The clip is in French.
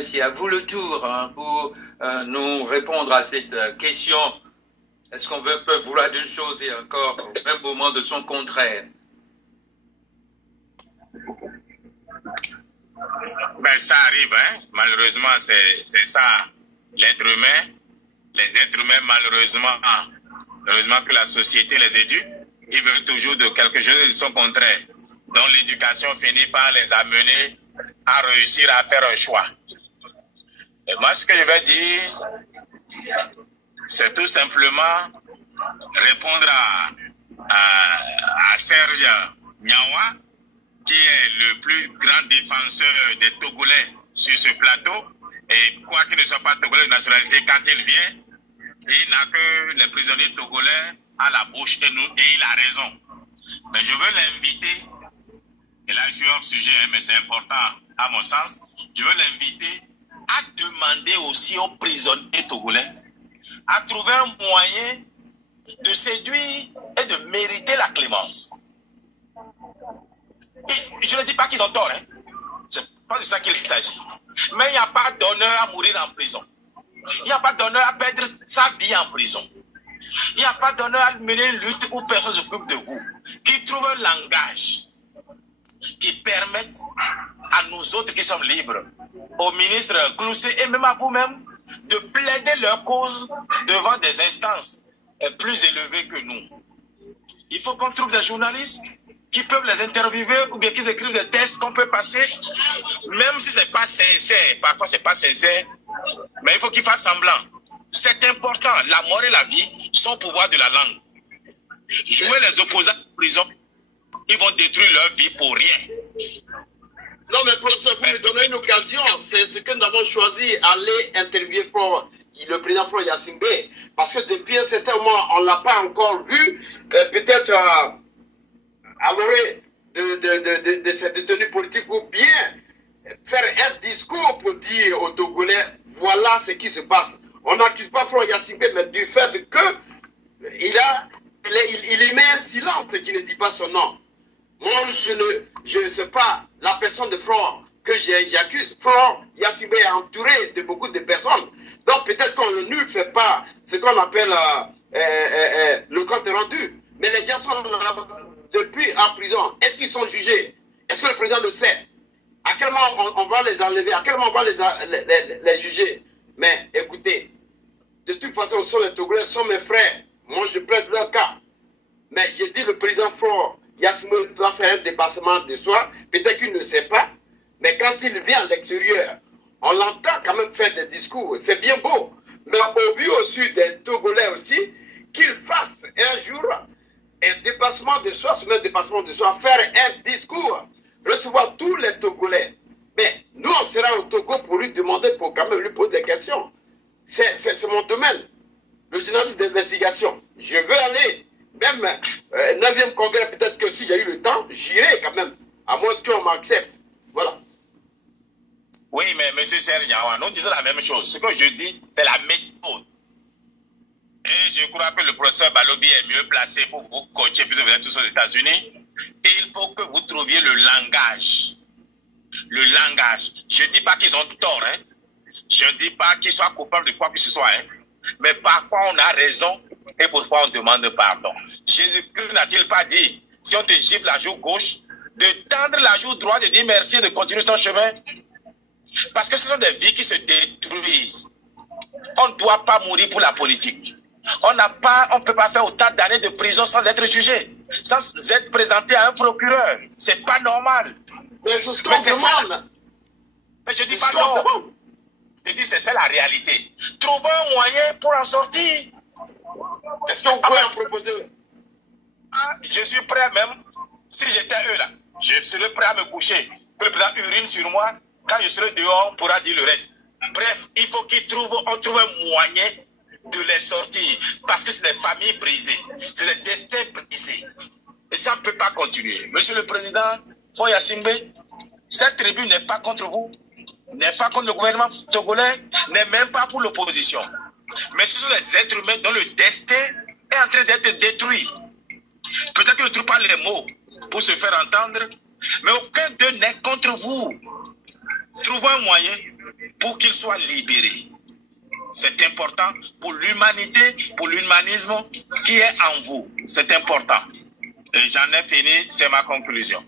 c'est à vous le tour hein, pour nous répondre à cette question. Est-ce qu'on peut vouloir d'une chose et encore au même moment de son contraire? Ben, ça arrive, hein. Malheureusement, c'est ça. L'être humain, les êtres humains, malheureusement que la société les éduque, ils veulent toujours de quelque chose de son contraire. Donc l'éducation finit par les amener à réussir à faire un choix. Et moi, ce que je vais dire, c'est tout simplement répondre à Serge Niawa, qui est le plus grand défenseur des Togolais sur ce plateau. Et quoi qu'il ne soit pas Togolais de nationalité, quand il vient, il n'a que les prisonniers togolais à la bouche et il a raison. Mais je veux l'inviter, et là je suis hors sujet, mais c'est important à mon sens, je veux l'inviter à demander aussi aux prisonniers togolais à trouver un moyen de séduire et de mériter la clémence. Et je ne dis pas qu'ils ont tort, hein. C'est pas de ça qu'il s'agit. Mais il n'y a pas d'honneur à mourir en prison. Il n'y a pas d'honneur à perdre sa vie en prison. Il n'y a pas d'honneur à mener une lutte où personne ne s'occupe de vous. Qui trouve un langage qui permette à nous autres qui sommes libres, au ministre Clouset et même à vous-même, de plaider leur cause devant des instances plus élevées que nous. Il faut qu'on trouve des journalistes qui peuvent les interviewer ou bien qu'ils écrivent des tests qu'on peut passer, même si ce n'est pas sincère. Parfois, ce n'est pas sincère, mais il faut qu'ils fassent semblant. C'est important. La mort et la vie sont au pouvoir de la langue. Jouer les opposants en prison, ils vont détruire leur vie pour rien. Non, mais professeur, vous me donnez une occasion. C'est ce que nous avons choisi, aller interviewer le président Faure Gnassingbé. Parce que depuis un certain moment, on ne l'a pas encore vu. Peut-être à l'oreille de cette détenue politique ou bien faire un discours pour dire aux Togolais, voilà ce qui se passe. On n'accuse pas Faure Gnassingbé, mais du fait qu'il émet un silence qui ne dit pas son nom. Moi, je ne sais pas la personne de Faure que j'accuse. Faure Gnassingbé est entouré de beaucoup de personnes. Donc peut-être qu'on ne fait pas ce qu'on appelle le compte rendu. Mais les gens sont depuis en prison. Est-ce qu'ils sont jugés? Est-ce que le président le sait? À quel moment on va les enlever? À quel moment on va les juger? Mais écoutez, de toute façon, ce sont les Togolais, ce sont mes frères. Moi, je plaide leur cas. Mais j'ai dit le président Faure Gnassingbé doit faire un dépassement de soi. Peut-être qu'il ne sait pas. Mais quand il vient à l'extérieur, on l'entend quand même faire des discours. C'est bien beau. Mais au vu aussi des Togolais aussi, qu'il fasse un jour un dépassement de soi, sur un dépassement de soi, faire un discours, recevoir tous les Togolais. Mais nous, on sera au Togo pour lui demander, pour quand même lui poser des questions. C'est mon domaine, le journaliste d'investigation. Je veux aller, même 9e congrès, peut-être que si j'ai eu le temps, j'irai quand même, à moins qu'on m'accepte. Voilà. Oui, mais M. Serge Niawa, nous disons la même chose. Ce que je dis, c'est la méthode. Et je crois que le professeur Balobi est mieux placé pour vous coacher, puisque vous êtes tous aux États-Unis. Et il faut que vous trouviez le langage. Le langage. Je ne dis pas qu'ils ont tort, hein. Je ne dis pas qu'ils soient coupables de quoi que ce soit, hein. Mais parfois on a raison et parfois on demande pardon. Jésus-Christ n'a-t-il pas dit, si on te gifle la joue gauche, de tendre la joue droite, de dire merci et de continuer ton chemin? Parce que ce sont des vies qui se détruisent. On ne doit pas mourir pour la politique. On ne peut pas faire autant d'années de prison sans être jugé, sans être présenté à un procureur. C'est pas normal. Mais je demande. Mais je dis pas non. Je dis c'est ça la réalité. Trouvez un moyen pour en sortir. Est-ce que vous pouvez en proposer? Je suis prêt même, si j'étais eux là, je serais prêt à me coucher. Que le président urine sur moi, quand je serai dehors, on pourra dire le reste. Bref, il faut qu'on trouve un moyen de les sortir. Parce que c'est des familles brisées. C'est des destins brisés. Et ça ne peut pas continuer. Monsieur le Président Faure Gnassingbé, cette tribune n'est pas contre vous, n'est pas contre le gouvernement togolais, n'est même pas pour l'opposition. Mais ce sont des êtres humains dont le destin est en train d'être détruit. Peut-être qu'ils ne trouvent pas les mots pour se faire entendre, mais aucun d'eux n'est contre vous. Trouvez un moyen pour qu'il soit libéré. C'est important pour l'humanité, pour l'humanisme qui est en vous. C'est important. Et j'en ai fini, c'est ma conclusion.